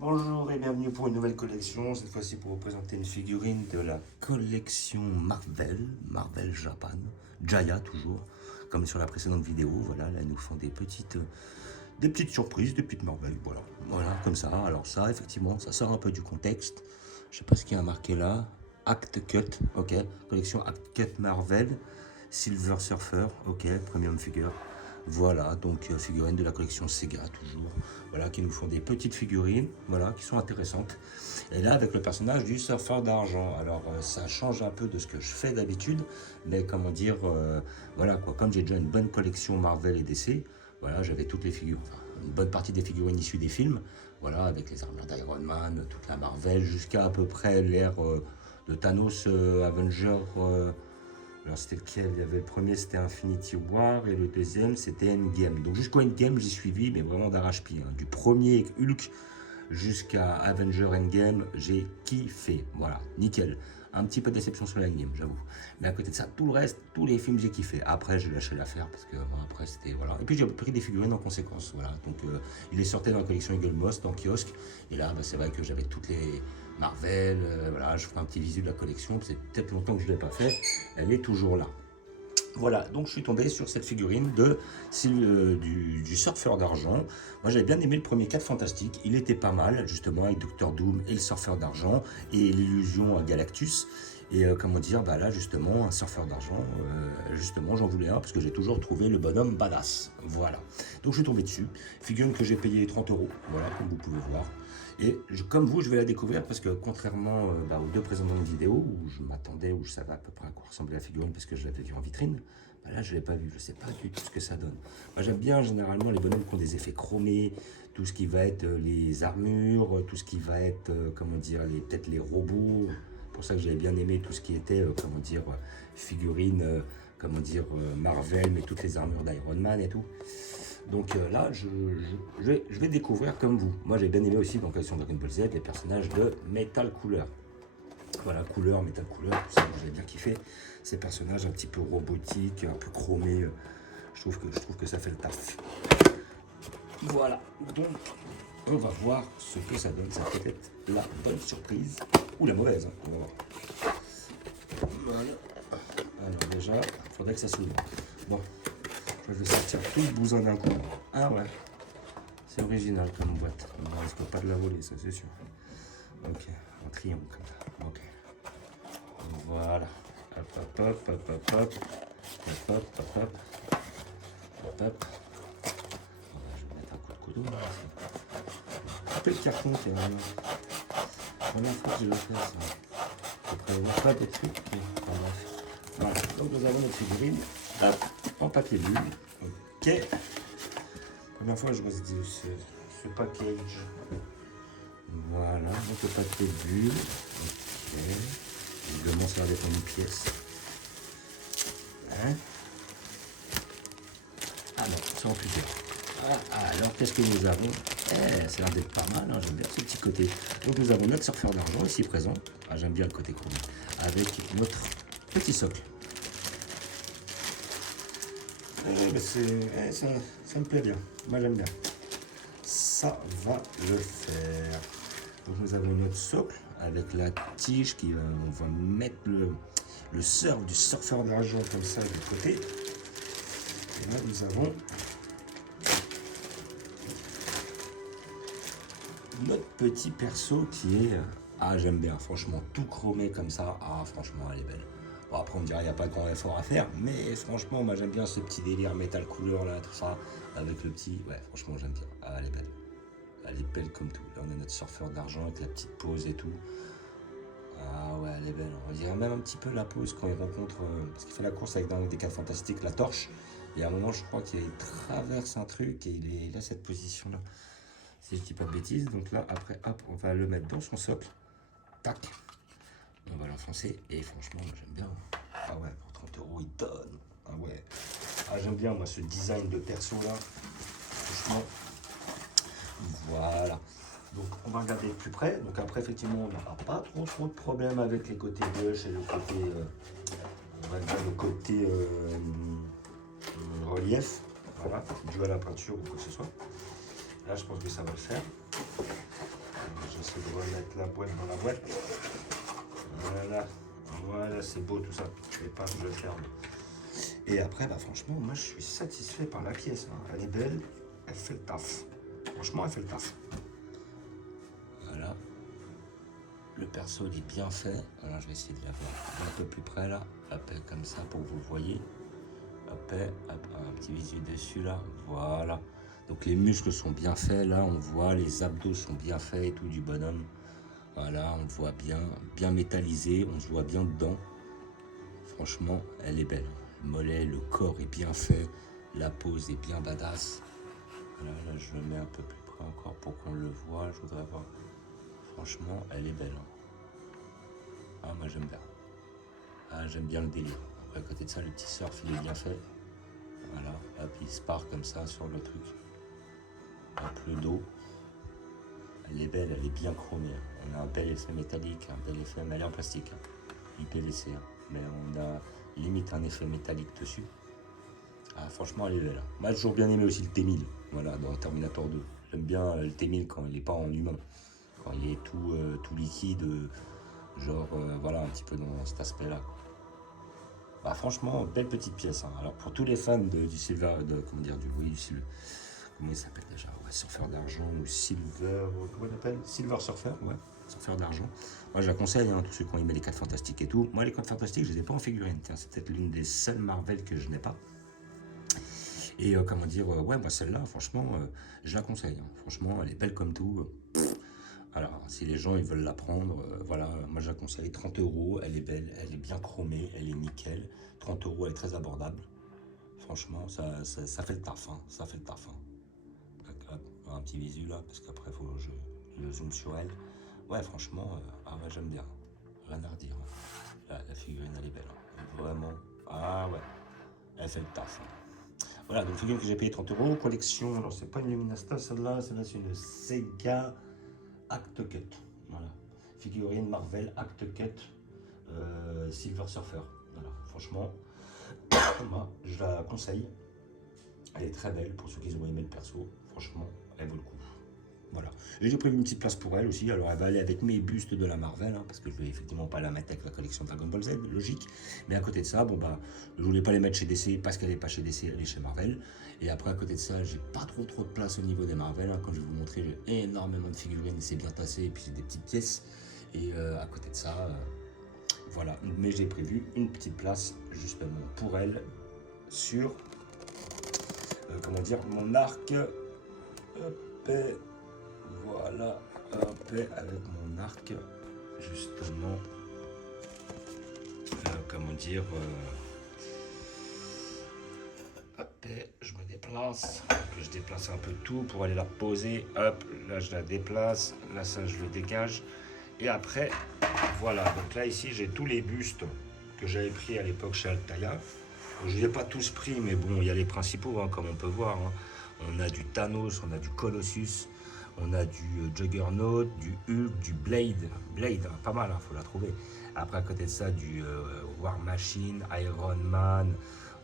Bonjour et bienvenue pour une nouvelle collection, cette fois-ci pour vous présenter une figurine de la collection Marvel, Marvel Japan, Jaya toujours, comme sur la précédente vidéo, voilà, là ils nous font des petites surprises, des petites Marvel, voilà, comme ça. Alors ça, effectivement, ça sort un peu du contexte, je sais pas ce qu'il y a marqué là, Act Cut, ok, collection Act Cut Marvel, Silver Surfer, ok, premium figure. Voilà, donc figurines de la collection Sega, toujours. Voilà, qui nous font des petites figurines, voilà, qui sont intéressantes. Et là, avec le personnage du surfeur d'argent. Alors, ça change un peu de ce que je fais d'habitude, mais comment dire, voilà, quoi, comme j'ai déjà une bonne collection Marvel et DC, voilà, j'avais toutes les figures, enfin, une bonne partie des figurines issues des films, voilà, avec les armures d'Iron Man, toute la Marvel, jusqu'à à peu près l'ère de Thanos, Avenger. Alors c'était lequel? Il y avait le premier, c'était Infinity War, et le deuxième, c'était Endgame. Donc jusqu'au Endgame, j'ai suivi, mais vraiment d'arrache-pied, hein. Du premier Hulk jusqu'à Avenger Endgame, j'ai kiffé. Voilà, nickel. Un petit peu de déception sur l'Endgame, j'avoue. Mais à côté de ça, tout le reste, tous les films, j'ai kiffé. Après, j'ai lâché l'affaire parce que après, c'était. Voilà. Et puis, j'ai pris des figurines en conséquence. Voilà. Donc, il les sortait dans la collection Eagle Moss, dans le kiosque. Et là, c'est vrai que j'avais toutes les Marvel. Voilà, je ferai un petit visu de la collection. C'est peut-être longtemps que je ne l'ai pas fait. Elle est toujours là. Voilà, donc je suis tombé sur cette figurine du surfeur d'argent. Moi j'avais bien aimé le premier 4 Fantastique, il était pas mal justement avec Docteur Doom et le surfeur d'argent et l'illusion Galactus. Et comment dire, bah là justement un surfeur d'argent, justement j'en voulais un parce que j'ai toujours trouvé le bonhomme badass. Voilà, donc je suis tombé dessus, figurine que j'ai payé 30 euros, voilà comme vous pouvez voir. Et comme vous, je vais la découvrir parce que contrairement aux deux précédentes vidéos où je m'attendais, où je savais à peu près à quoi ressemblait la figurine parce que je l'avais vue en vitrine, bah là je ne l'ai pas vu, je ne sais pas du tout ce que ça donne. Moi j'aime bien généralement les bonhommes qui ont des effets chromés, tout ce qui va être les armures, tout ce qui va être, comment dire, peut-être les robots. C'est pour ça que j'avais bien aimé tout ce qui était, comment dire, figurines, comment dire, Marvel, mais toutes les armures d'Iron Man et tout. Donc là, je vais découvrir comme vous. Moi, j'ai bien aimé aussi dans la collection Dragon Ball Z les personnages de Metal Cooler. Voilà, couleur, Metal Cooler, tout ça, j'ai bien kiffé. Ces personnages un petit peu robotiques, un peu chromés, je trouve que ça fait le taf. Voilà, donc on va voir ce que ça donne. Ça peut être la bonne surprise ou la mauvaise, hein, on va voir. Voilà. Alors déjà, il faudrait que ça s'ouvre. Bon, je vais sortir tout le bousin d'un coup. Ah ouais, c'est original comme boîte. On risque pas de la voler, ça c'est sûr. Ok, en triangle comme ça. Ok. Voilà. Hop, hop, hop, hop, hop, hop. Hop, hop, hop, hop. Hop, hop. Je vais mettre un coup de couteau. Coupez le carton, c'est vraiment. Première fois que je le fais, ça. Je prévois pas des trucs, mais enfin, bref. Voilà. Donc nous avons notre figurine. Hop, en papier bulle. Ok. Première fois que je vois ce package. Voilà, donc le papier bulle. Ok. Évidemment, ça va dépendre d'une pièce. Hein? Ah non, c'est en plusieurs. Alors, qu'est-ce que nous avons? Ça a l'air d'être pas mal, hein, j'aime bien ce petit côté. Donc, nous avons notre surfeur d'argent ici présent. Ah, j'aime bien le côté chrome. Avec notre petit socle. Ça me plaît bien. Moi, j'aime bien. Ça va le faire. Donc, nous avons notre socle avec la tige qui on va mettre le surf du surfeur d'argent comme ça de côté. Et là, nous avons notre petit perso qui est... Ah, j'aime bien, franchement, tout chromé comme ça. Ah, franchement, elle est belle. Bon, après, on me dirait, il n'y a pas grand effort à faire, mais franchement, moi, j'aime bien ce petit délire métal couleur, là, tout ça, avec le petit... Ouais, franchement, j'aime bien. Ah, elle est belle. Elle est belle comme tout. Là, on a notre surfeur d'argent avec la petite pose et tout. Ah ouais, elle est belle. On dirait même un petit peu la pose quand il rencontre... parce qu'il fait la course avec dans des 4 Fantastiques, la torche. Et à un moment, je crois qu'il traverse un truc et il a cette position-là. Si je dis pas de bêtises. Donc là, après, hop, on va le mettre dans son socle. Tac. On va l'enfoncer. Et franchement, moi, j'aime bien. Ah ouais, pour 30 euros, il donne. Ah ouais. Ah, j'aime bien, moi, ce design de perso-là. Franchement. Voilà. Donc, on va regarder de plus près. Donc après, effectivement, on n'aura pas trop de problèmes avec les côtés gauche et le côté... on va dire le côté relief. Voilà, dû à la peinture ou quoi que ce soit. Là, je pense que ça va le faire. va mettre la boîte dans la boîte. Voilà, voilà, c'est beau tout ça. Et pas, je le ferme. Et après, bah, franchement, moi je suis satisfait par la pièce. Hein. Elle est belle, elle fait le taf. Franchement, elle fait le taf. Voilà. Le perso, il est bien fait. Alors, je vais essayer de la voir un peu plus près là. Hop, comme ça pour que vous voyez. Hop, hop, un petit visu dessus là. Voilà. Donc les muscles sont bien faits là. On voit les abdos sont bien faits et tout du bonhomme. Voilà, on le voit bien, bien métallisé. On se voit bien dedans. Franchement, elle est belle. Le mollet, le corps est bien fait. La pose est bien badass. Voilà, là, je le mets un peu plus près encore pour qu'on le voit. Je voudrais voir. Franchement, elle est belle. Ah, moi, j'aime bien. Ah, j'aime bien le délire. Après, à côté de ça, le petit surf, il est bien fait. Voilà, hop, il se part comme ça sur le truc. Hop, le dos. Elle est belle, elle est bien chromée. On a un bel effet métallique, un bel effet, mais elle est en plastique. IPVC, mais on a limite un effet métallique dessus. Ah, franchement, elle est belle. Moi, j'ai toujours bien aimé aussi le T-1000, voilà, dans Terminator 2. J'aime bien le T-1000 quand il n'est pas en humain, quand il est tout liquide, genre, voilà, un petit peu dans cet aspect-là. Bah, franchement, belle petite pièce. Hein. Alors, pour tous les fans du Silver, comment dire, comment il s'appelle déjà, ouais, Surfeur d'argent ou Silver, comment il appelle, Silver Surfer, ouais, Surfeur d'argent. Moi, je la conseille, hein, tous ceux qui ont aimé les 4 fantastiques et tout. Moi, les 4 fantastiques, je les ai pas en figurine. Tiens, c'est peut-être l'une des seules Marvel que je n'ai pas. Et comment dire, ouais, moi, celle-là, franchement, je la conseille. Hein. Franchement, elle est belle comme tout. Alors, si les gens ils veulent la prendre, voilà, moi je la conseille. 30 €, elle est belle, elle est bien chromée, elle est nickel. 30 €, elle est très abordable. Franchement, ça fait le taf, hein, ça fait le taf. Hein. Hop, un petit visu là, parce qu'après, il faut que je zoome sur elle. Ouais, franchement, ah ouais, j'aime bien. Rien à redire. Hein. La figurine, elle est belle. Hein. Vraiment, ah ouais, elle fait le taf. Hein. Voilà, donc figurine que j'ai payé 30 €. Collection, alors c'est pas une Luminasta celle-là c'est une Sega Act Cut. Voilà. Figurine Marvel Act Cut Silver Surfer. Voilà, franchement, moi je la conseille. Elle est très belle pour ceux qui ont aimé le perso. Franchement, elle vaut le coup. Voilà. Et j'ai prévu une petite place pour elle aussi. Alors, elle va aller avec mes bustes de la Marvel, hein, parce que je vais effectivement pas la mettre avec la collection Dragon Ball Z, logique. Mais à côté de ça, bon bah, je voulais pas les mettre chez DC parce qu'elle n'est pas chez DC, elle est chez Marvel. Et après, à côté de ça, j'ai pas trop de place au niveau des Marvel. Hein. Comme je vais vous montrer, j'ai énormément de figurines, c'est bien tassé, et puis j'ai des petites pièces. Et à côté de ça, voilà. Mais j'ai prévu une petite place justement pour elle sur, comment dire, mon arc. Hop, voilà, hop, avec mon arc, justement, comment dire, hop, je me déplace, je déplace un peu tout pour aller la poser, hop, là je la déplace, là ça je le dégage, et après, voilà, donc là ici j'ai tous les bustes que j'avais pris à l'époque chez Altaïa. Je ne les ai pas tous pris, mais bon, il y a les principaux, hein, comme on peut voir. Hein. On a du Thanos, on a du Colossus, on a du Juggernaut, du Hulk, du Blade. Blade, hein, pas mal, hein, faut la trouver. Après, à côté de ça, du War Machine, Iron Man,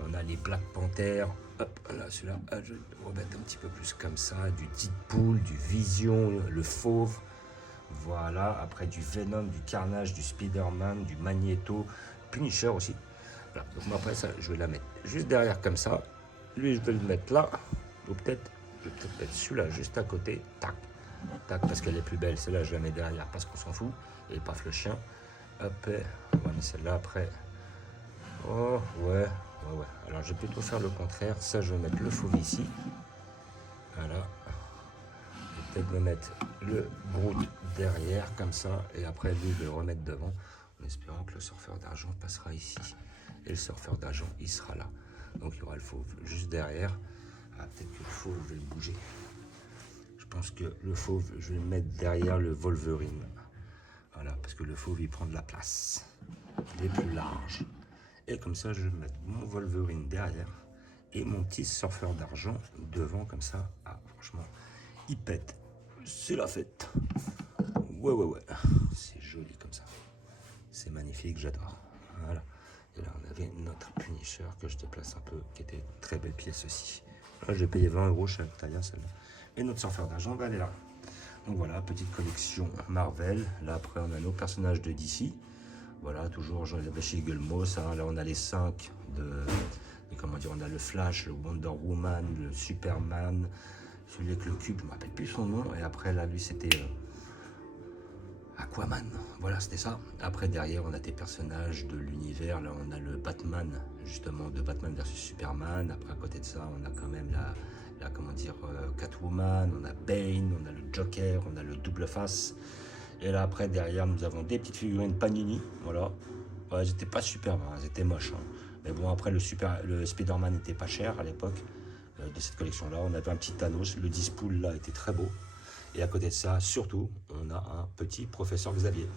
on a les Black Panther. Hop, là, celui-là, je vais le remettre un petit peu plus comme ça. Du Deadpool, du Vision, le Fauve. Voilà, après du Venom, du Carnage, du Spider-Man, du Magneto, Punisher aussi. Voilà. Donc moi, après ça, je vais la mettre juste derrière comme ça. Lui, je vais le mettre là. Ou peut-être, je vais peut-être mettre celui-là juste à côté. Tac, tac, parce qu'elle est plus belle. Celle-là, je la mets derrière parce qu'on s'en fout. Et paf le chien. Hop, on va mettre celle-là après. Oh, ouais. Alors, je vais plutôt faire le contraire. Ça, je vais mettre le fauve ici. Voilà. Je vais peut-être me mettre le Groot derrière comme ça. Et après, lui, je vais le remettre devant. En espérant que le surfeur d'argent passera ici. Et le surfeur d'argent, il sera là. Donc il y aura le fauve juste derrière. Ah, peut-être que le fauve, je vais le bouger. Je pense que le fauve, je vais le mettre derrière le Wolverine. Voilà, parce que le fauve, il prend de la place. Il est plus large. Et comme ça, je vais mettre mon Wolverine derrière. Et mon petit surfeur d'argent devant, comme ça. Ah, franchement, il pète. C'est la fête. Ouais. C'est joli comme ça. C'est magnifique, j'adore. Voilà. Et là, on avait notre Punisher que je déplace un peu, qui était une très belle pièce aussi. Là, j'ai payé 20 € chez Altaïa, celle-là. Et notre surfeur d'argent, bah, elle est là. Donc voilà, petite collection Marvel. Là après on a nos personnages de DC. Voilà, toujours j'en avais chez Eaglemoss. Hein. Là on a les 5 comment dire, on a le Flash, le Wonder Woman, le Superman, celui avec le cube, je ne me rappelle plus son nom. Et après là lui c'était Aquaman. Voilà, c'était ça. Après derrière on a des personnages de l'univers. Là on a le Batman, justement, de Batman versus Superman. Après à côté de ça on a quand même la comment dire, Catwoman, on a Bane, on a le Joker, on a le Double Face. Et là après derrière nous avons des petites figurines Panini. Voilà, ouais, elles n'étaient pas super, hein, elles étaient moches, hein. Mais bon, après le Spider-Man n'était pas cher à l'époque de cette collection là. On avait un petit Thanos, le Dispool là était très beau. Et à côté de ça, surtout, on a un petit professeur Xavier.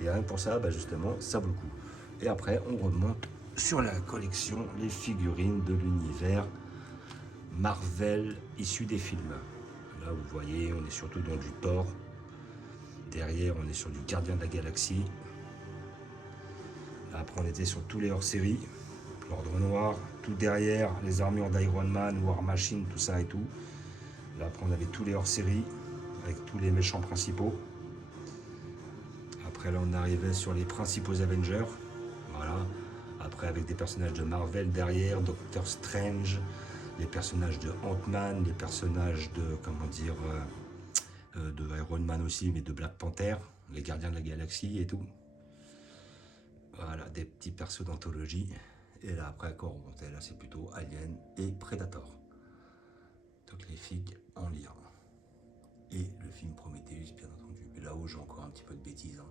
Et rien que pour ça, bah justement, ça vaut le coup. Et après, on remonte sur la collection, les figurines de l'univers Marvel issus des films. Là, vous voyez, on est surtout dans du Thor. Derrière, on est sur du Gardien de la Galaxie. Là, après, on était sur tous les hors-séries. L'Ordre Noir, tout derrière, les armures d'Iron Man, War Machine, tout ça et tout. Là, après, on avait tous les hors-séries avec tous les méchants principaux. Après, là, on arrivait sur les principaux Avengers. Voilà. Après, avec des personnages de Marvel derrière, Doctor Strange, les personnages de Ant-Man, les personnages de, comment dire, de Iron Man aussi, mais de Black Panther, les Gardiens de la Galaxie et tout. Voilà, des petits persos d'anthologie. Et là, après, encore remonté, là, c'est plutôt Alien et Predator. Donc les figues en lien. Et le film Prometheus, bien entendu. Et là-haut, j'ai encore un petit peu de bêtises, hein.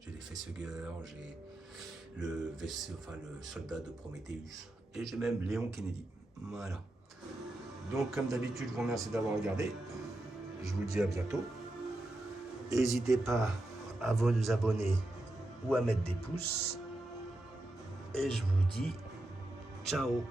J'ai les Facehugger, j'ai le soldat de Prometheus. Et j'ai même Léon Kennedy. Voilà. Donc, comme d'habitude, je vous remercie d'avoir regardé. Je vous dis à bientôt. N'hésitez pas à vous abonner ou à mettre des pouces. Et je vous dis ciao.